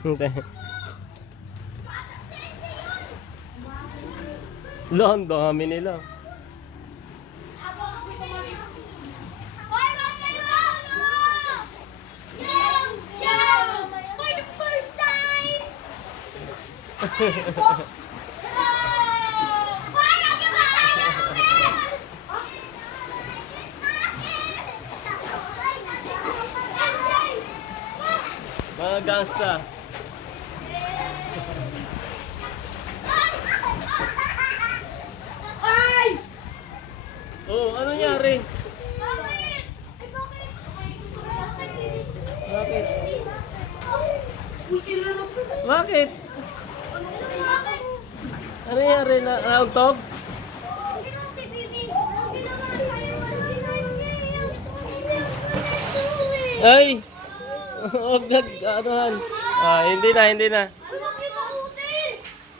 Lo, ang dami nila. For the first time! Mga gangsta. Oh, ano nangyari? Bakit? Bakit? Ano nangyari? Naugtog? Ay! Huwag nag-anuhan. Ah, hindi na, hindi na.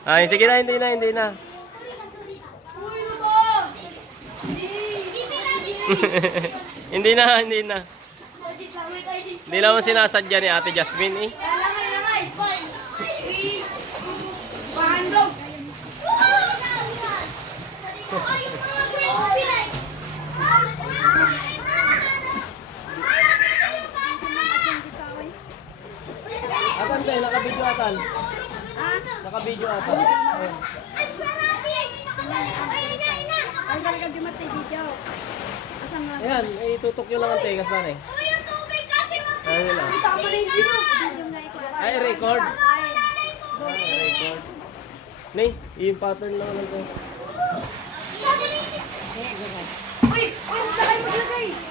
Ay, sige na, hindi na, hindi na. Hindi na, hindi na. Hindi naman sinasadya ni Ate Jasmine eh. Atan tayo, naka-video atan. Naka-video atan. Ayan, itutok nyo lang ang tegas na eh. Ano lang? Ay, record. Ay, record. Nay, yung pattern lang lang ko. Uy! Uy! Sakay mo lagay!